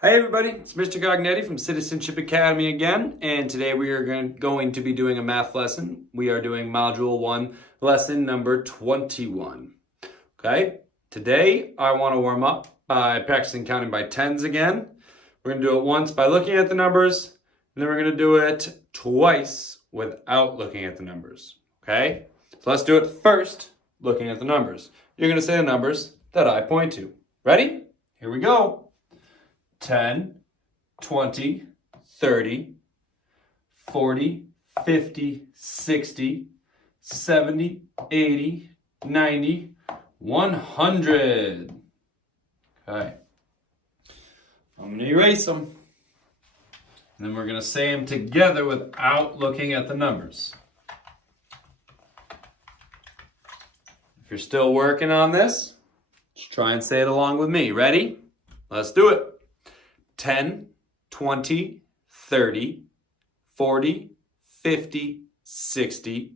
Hi everybody, it's Mr. Gognetti from Citizenship Academy again, and today we are going to be doing a math lesson. We are doing Module 1, lesson number 21. Okay, today I want to warm up by practicing counting by tens again. We're going to do it once by looking at the numbers, and then we're going to do it twice without looking at the numbers. Okay, so let's do it first, looking at the numbers. You're going to say the numbers that I point to. Ready? Here we go. 10, 20, 30, 40, 50, 60, 70, 80, 90, 100. Okay. I'm going to erase them. And then we're going to say them together without looking at the numbers. If you're still working on this, just try and say it along with me. Ready? Let's do it. 10, 20, 30, 40, 50, 60,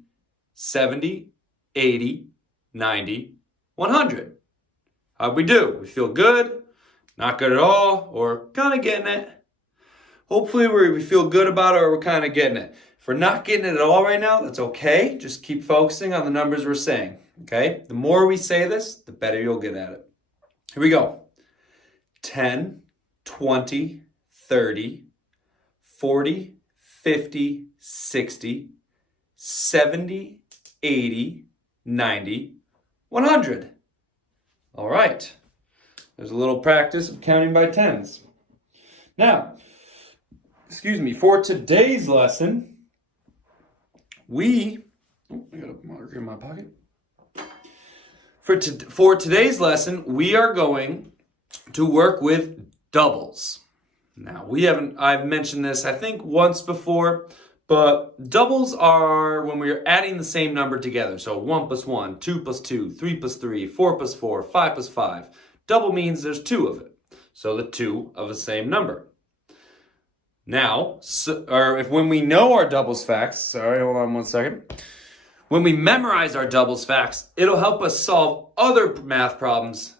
70, 80, 90, 100. How'd we do? We feel good? Not good at all? Or kind of getting it? Hopefully we feel good about it or we're kind of getting it. If we're not getting it at all right now, that's okay. Just keep focusing on the numbers we're saying. Okay? The more we say this, the better you'll get at it. Here we go. 10, 20, 30, 40, 50, 60, 70, 80, 90, 100. All right. There's a little practice of counting by tens. Now, for today's lesson, I got a marker in my pocket. For today's lesson, we are going to work with doubles. Now, I've mentioned this, I think, once before, but doubles are when we're adding the same number together. So 1 plus 1, 2 plus 2, 3 plus 3, 4 plus 4, 5 plus 5. Double means there's two of it. So the two of the same number. Now, when we know our doubles facts, hold on one second. When we memorize our doubles facts, it'll help us solve other math problems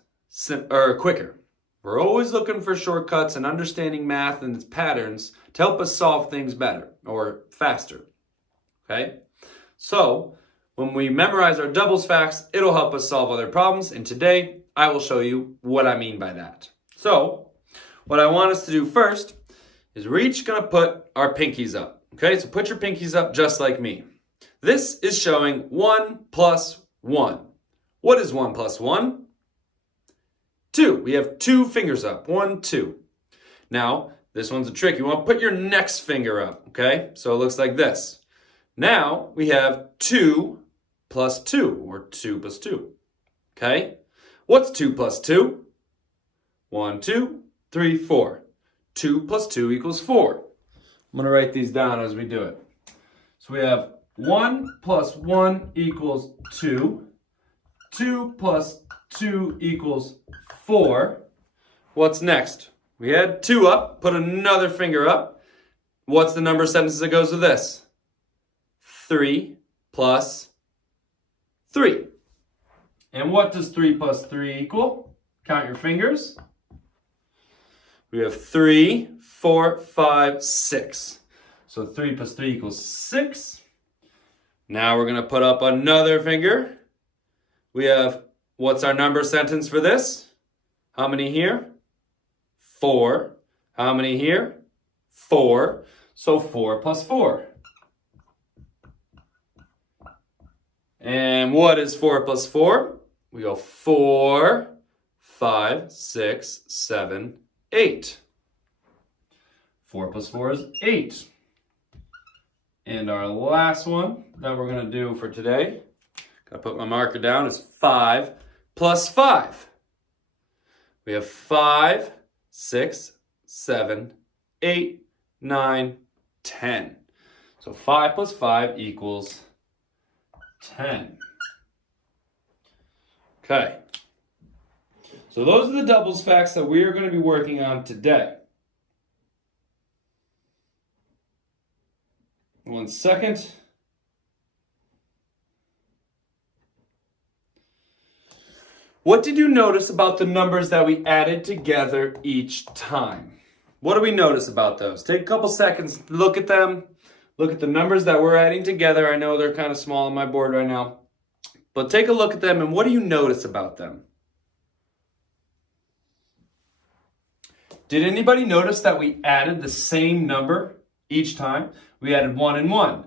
quicker. We're always looking for shortcuts and understanding math and its patterns to help us solve things better or faster. Okay? So, when we memorize our doubles facts, it'll help us solve other problems. And today, I will show you what I mean by that. So, what I want us to do first is we're each going to put our pinkies up. Okay? So, put your pinkies up just like me. This is showing 1 plus 1. What is 1 plus 1? 2. We have 2 fingers up. 1, 2. Now, this one's a trick. You want to put your next finger up, okay? So it looks like this. Now, we have 2 plus 2, or 2 plus 2, okay? What's 2 plus 2? 1, 2, 3, 4. 2 plus 2 equals 4. I'm going to write these down as we do it. So we have 1 plus 1 equals 2. 2 plus 2 equals 4. What's next? We had 2 up, put another finger up. What's the number of sentences that goes with this? 3 plus 3. And what does 3 plus 3 equal? Count your fingers. We have 3, 4, 5, 6. So 3 plus 3 equals 6. Now we're going to put up another finger. We have, what's our number sentence for this? How many here? 4. How many here? 4. So 4 plus 4. And what is 4 plus 4? We go 4, 5, 6, 7, 8. 4 plus 4 is 8. And our last one that we're going to do for today, gotta put my marker down, is 5 plus 5. We have 5, 6, 7, 8, 9, 10. So 5 plus 5 equals 10. Okay. So those are the doubles facts that we are going to be working on today. One second. What did you notice about the numbers that we added together each time? What do we notice about those? Take a couple seconds, look at them. Look at the numbers that we're adding together. I know they're kind of small on my board right now. But take a look at them and what do you notice about them? Did anybody notice that we added the same number each time? We added 1 and 1.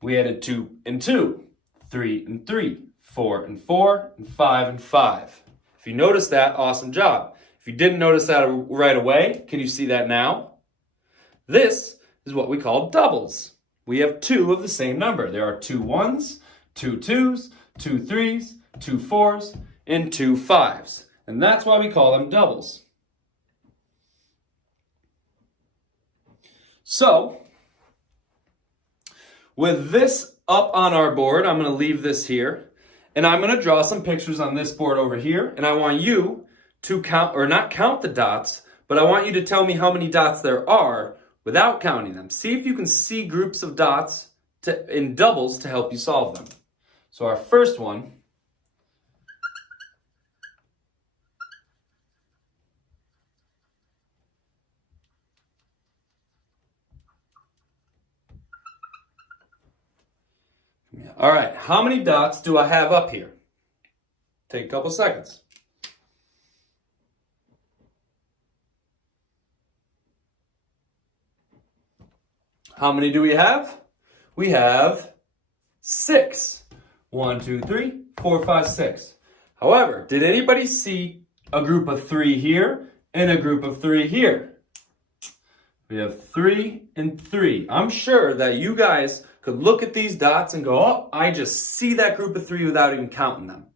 We added 2 and 2. 3 and 3. 4 and 4. And 5 and 5. If you noticed that, awesome job. If you didn't notice that right away, can you see that now? This is what we call doubles. We have 2 of the same number. There are 2 1s, 2 2s, 2 3s, 2 4s, and 2 5s. And that's why we call them doubles. So, with this up on our board, I'm going to leave this here. And I'm going to draw some pictures on this board over here. And I want you to count, or not count the dots, but I want you to tell me how many dots there are without counting them. See if you can see groups of dots in doubles to help you solve them. So our first one, all right, how many dots do I have up here? Take a couple seconds. How many do we have? We have 6. 1, 2, 3, 4, 5, 6. However, did anybody see a group of 3 here and a group of 3 here? We have 3 and 3. I'm sure that you guys could look at these dots and go, oh, I just see that group of 3 without even counting them.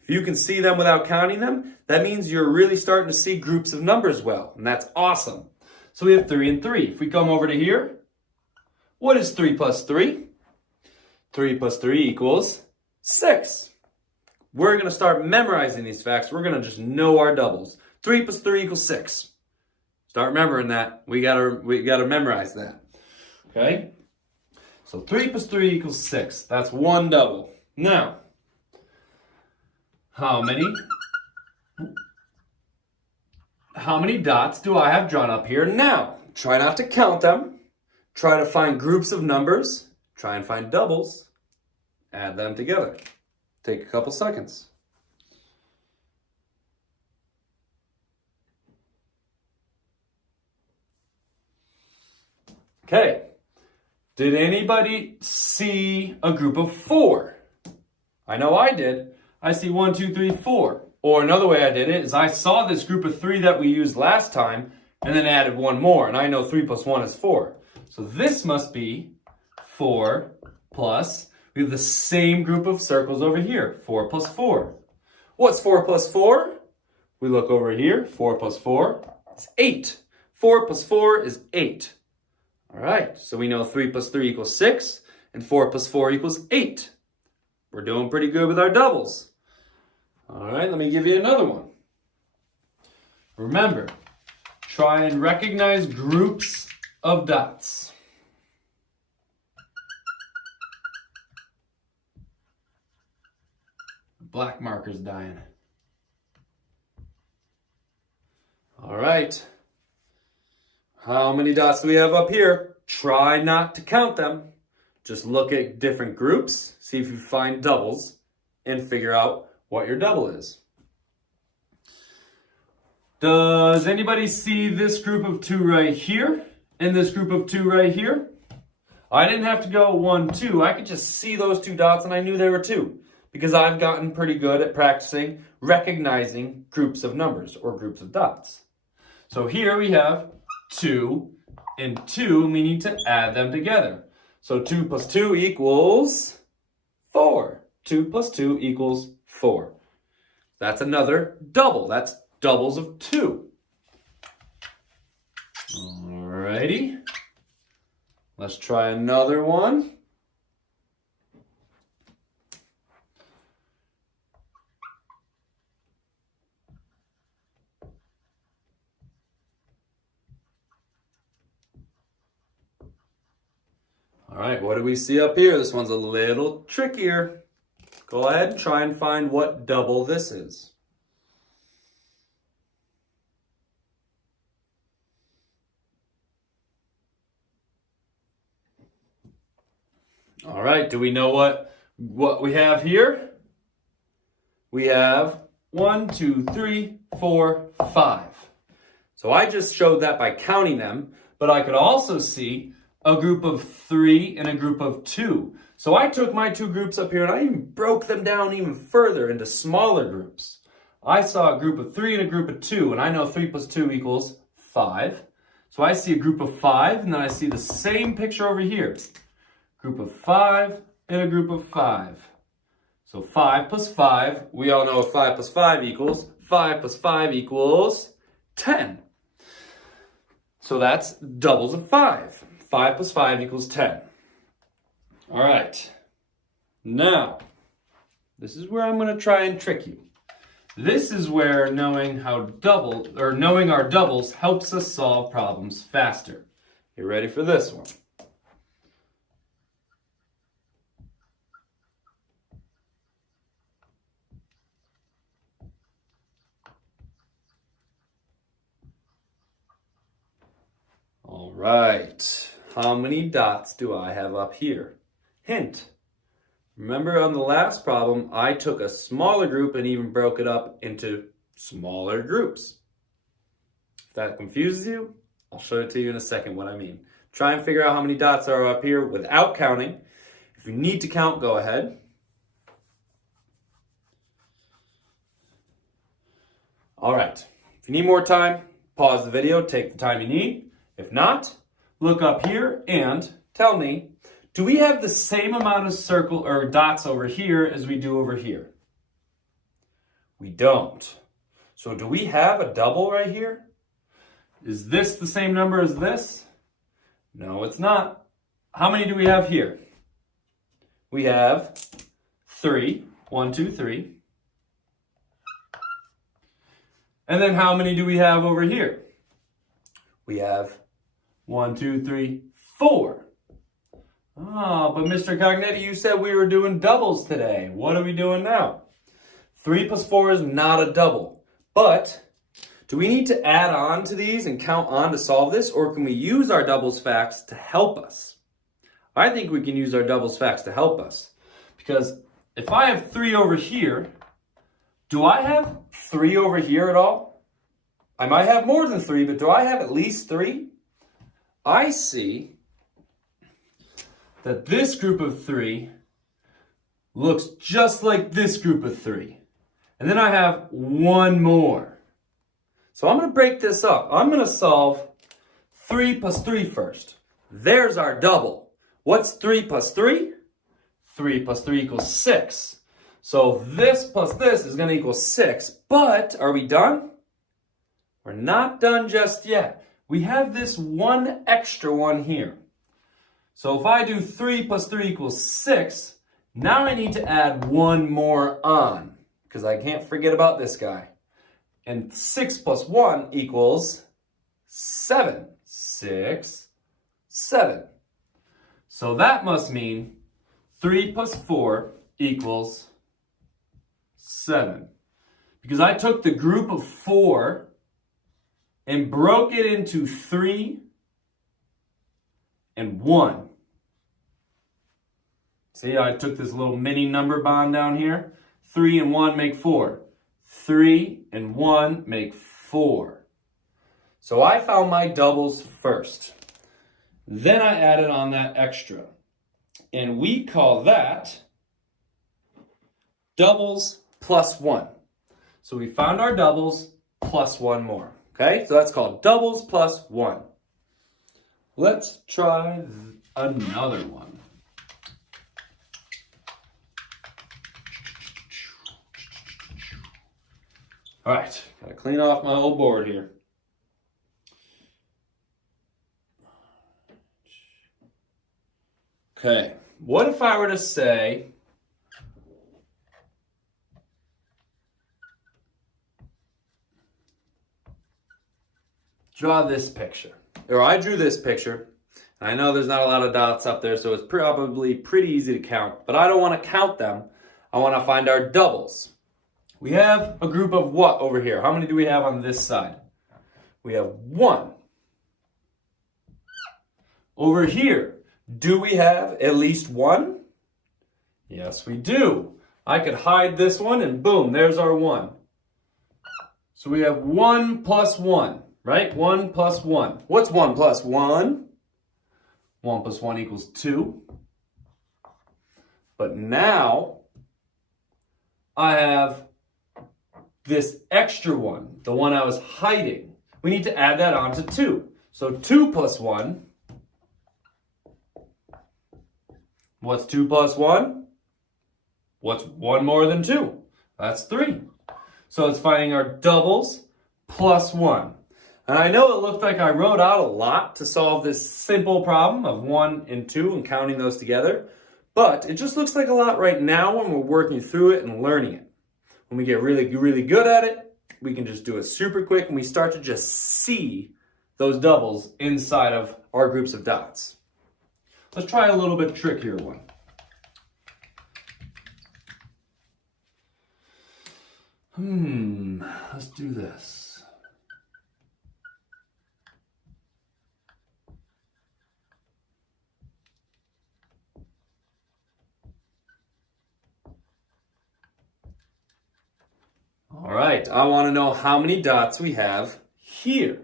If you can see them without counting them, that means you're really starting to see groups of numbers well, and that's awesome. So we have 3 and 3. If we come over to here, what is 3 plus 3? 3 plus 3 equals 6. We're going to start memorizing these facts. We're going to just know our doubles. 3 plus 3 equals 6. Start remembering that. We gotta memorize that. Okay? So 3 plus 3 equals 6. That's one double. Now, how many dots do I have drawn up here now? Try not to count them. Try to find groups of numbers. Try and find doubles. Add them together. Take a couple seconds. Okay. Did anybody see a group of 4? I know I did. I see 1, 2, 3, 4. Or another way I did it is I saw this group of 3 that we used last time and then added one more. And I know 3 plus 1 is 4. So this must be 4 plus, we have the same group of circles over here, 4 plus 4. What's 4 plus 4? We look over here, 4 plus 4 is 8. 4 plus 4 is 8. All right, so we know 3 plus 3 equals 6, and 4 plus 4 equals 8. We're doing pretty good with our doubles. All right, let me give you another one. Remember, try and recognize groups of dots. Black marker's dying. All right. How many dots do we have up here? Try not to count them. Just look at different groups, see if you find doubles, and figure out what your double is. Does anybody see this group of 2 right here and this group of 2 right here? I didn't have to go 1, 2. I could just see those 2 dots and I knew they were 2 because I've gotten pretty good at practicing recognizing groups of numbers or groups of dots. So here we have 2 and 2, and we need to add them together. So 2 plus 2 equals 4. 2 plus 2 equals 4. That's another double. That's doubles of 2. Alrighty. Let's try another one. All right, what do we see up here? This one's a little trickier. Go ahead and try and find what double this is. All right, do we know what we have here? We have 1, 2, 3, 4, 5. So I just showed that by counting them, but I could also see a group of 3 and a group of 2. So I took my two groups up here and I even broke them down even further into smaller groups. I saw a group of 3 and a group of 2, and I know 3 plus 2 equals 5. So I see a group of 5, and then I see the same picture over here. Group of 5 and a group of 5. So 5 plus 5, we all know what 5 plus 5 equals. 5 plus 5 equals 10. So that's doubles of 5. 5 plus 5 equals 10. All right. Now, this is where I'm going to try and trick you. This is where knowing our doubles helps us solve problems faster. You ready for this one? All right. How many dots do I have up here? Hint. Remember on the last problem, I took a smaller group and even broke it up into smaller groups. If that confuses you, I'll show it to you in a second what I mean. Try and figure out how many dots are up here without counting. If you need to count, go ahead. All right. If you need more time, pause the video, take the time you need. If not, look up here and tell me, do we have the same amount of dots over here as we do over here? We don't. So do we have a double right here? Is this the same number as this? No, it's not. How many do we have here? We have 3. 1, 2, 3. And then how many do we have over here? We have 1, 2, 3, 4. Oh, but Mr. Cognetti, you said we were doing doubles today. What are we doing now? 3 plus 4 is not a double. But do we need to add on to these and count on to solve this? Or can we use our doubles facts to help us? I think we can use our doubles facts to help us. Because if I have 3 over here, do I have 3 over here at all? I might have more than 3, but do I have at least 3? I see that this group of 3 looks just like this group of 3. And then I have one more. So I'm going to break this up. I'm going to solve 3 plus 3 first. There's our double. What's 3 plus 3? 3 plus 3 equals 6. So this plus this is going to equal 6. But are we done? We're not done just yet. We have this one extra one here. So if I do 3 plus 3 equals 6, now I need to add one more on, because I can't forget about this guy. And 6 plus 1 equals 7. 6, 7. So that must mean 3 plus 4 equals 7. Because I took the group of 4 and broke it into 3 and 1. See, I took this little mini number bond down here. 3 and 1 make 4. 3 and 1 make 4. So I found my doubles first. Then I added on that extra. And we call that doubles plus 1. So we found our doubles plus 1 more. Okay, so that's called doubles plus 1. Let's try another one. All right, gotta clean off my old board here. Okay, what if I were to say, draw this picture. Or I drew this picture. I know there's not a lot of dots up there, so it's probably pretty easy to count. But I don't want to count them. I want to find our doubles. We have a group of what over here? How many do we have on this side? We have 1. Over here, Do we have at least one? Yes, we do. I could hide this one and boom, there's our 1. So we have 1 plus 1, right? 1 plus 1. What's 1 plus 1? 1 plus 1 equals 2. But now I have this extra one, the one I was hiding. We need to add that on to 2. So 2 plus 1. What's 2 plus 1? What's 1 more than 2? That's 3. So it's finding our doubles plus 1. And I know it looked like I wrote out a lot to solve this simple problem of 1 and 2 and counting those together, but it just looks like a lot right now when we're working through it and learning it. When we get really, really good at it, we can just do it super quick and we start to just see those doubles inside of our groups of dots. Let's try a little bit trickier one. Let's do this. All right, I want to know how many dots we have here.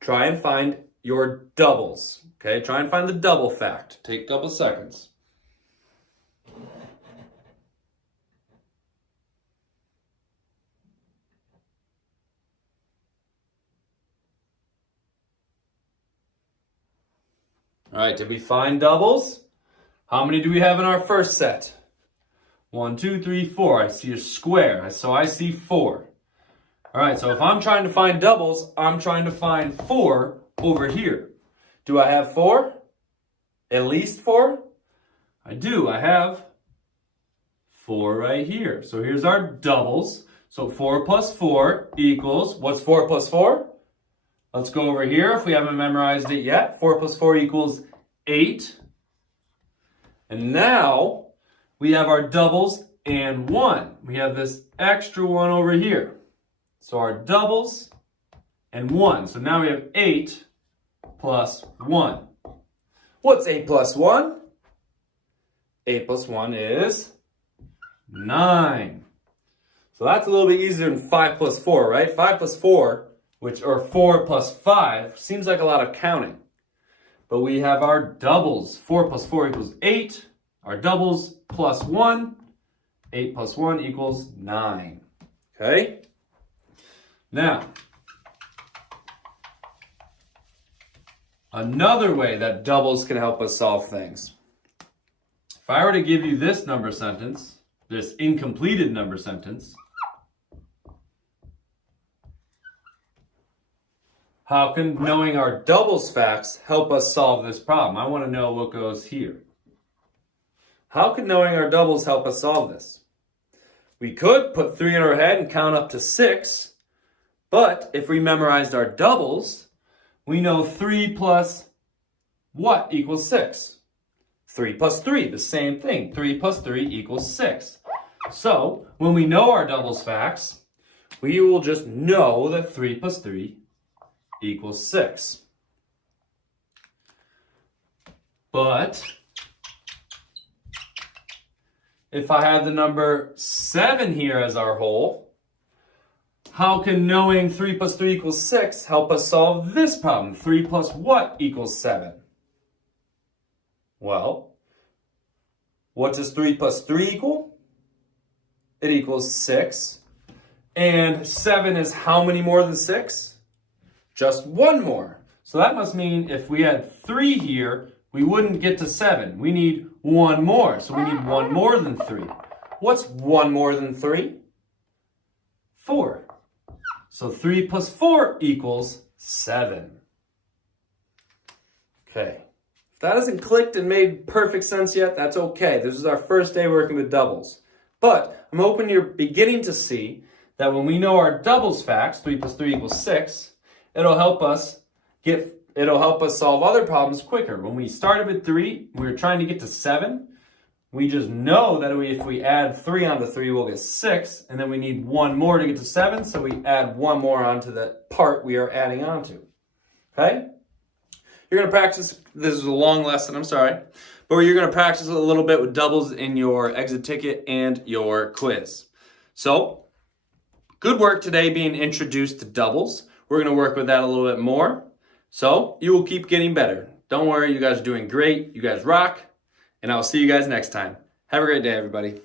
Try and find your doubles. Okay, try and find the double fact. Take a couple seconds. All right, did we find doubles? How many do we have in our first set? 1, 2, 3, 4. I see a square, so I see 4. All right, so if I'm trying to find doubles, I'm trying to find 4 over here. Do I have 4? At least 4? I do. I have 4 right here. So here's our doubles. So 4 plus 4 equals, what's 4 plus 4? Let's go over here if we haven't memorized it yet. 4 plus 4 equals 8. And now we have our doubles and 1. We have this extra 1 over here. So our doubles and 1. So now we have 8 plus 1. What's 8 plus 1? 8 plus 1 is 9. So that's a little bit easier than 5 plus 4, right? 5 plus 4, or 4 plus 5, seems like a lot of counting. But we have our doubles. 4 plus 4 equals 8. Our doubles plus 1. 8 plus 1 equals 9. Okay? Now, another way that doubles can help us solve things. If I were to give you this number sentence, this incompleted number sentence, how can knowing our doubles facts help us solve this problem? I want to know what goes here. How can knowing our doubles help us solve this? We could put 3 in our head and count up to 6, but if we memorized our doubles, we know 3 plus what equals 6? 3 plus 3, the same thing. 3 plus 3 equals 6. So, when we know our doubles facts, we will just know that 3 plus 3 equals 6. But if I had the number 7 here as our whole, how can knowing 3 plus 3 equals 6 help us solve this problem? 3 plus what equals 7? Well, what does 3 plus 3 equal? It equals 6. And 7 is how many more than 6? Just 1 more. So that must mean if we had 3 here, we wouldn't get to 7. We need 1 more. So we need 1 more than 3. What's 1 more than 3? 4. So 3 plus 4 equals 7. Okay. If that hasn't clicked and made perfect sense yet, that's okay. This is our first day working with doubles. But I'm hoping you're beginning to see that when we know our doubles facts, 3 plus 3 equals 6, it'll help us solve other problems quicker. When we started with 3, we were trying to get to 7. We just know that if we add 3 onto 3, we'll get 6. And then we need 1 more to get to 7. So we add 1 more onto the part we are adding onto. Okay? You're going to practice, this is a long lesson, I'm sorry, but you're going to practice a little bit with doubles in your exit ticket and your quiz. So, good work today being introduced to doubles. We're going to work with that a little bit more. So, you will keep getting better. Don't worry, you guys are doing great. You guys rock. And I'll see you guys next time. Have a great day, everybody.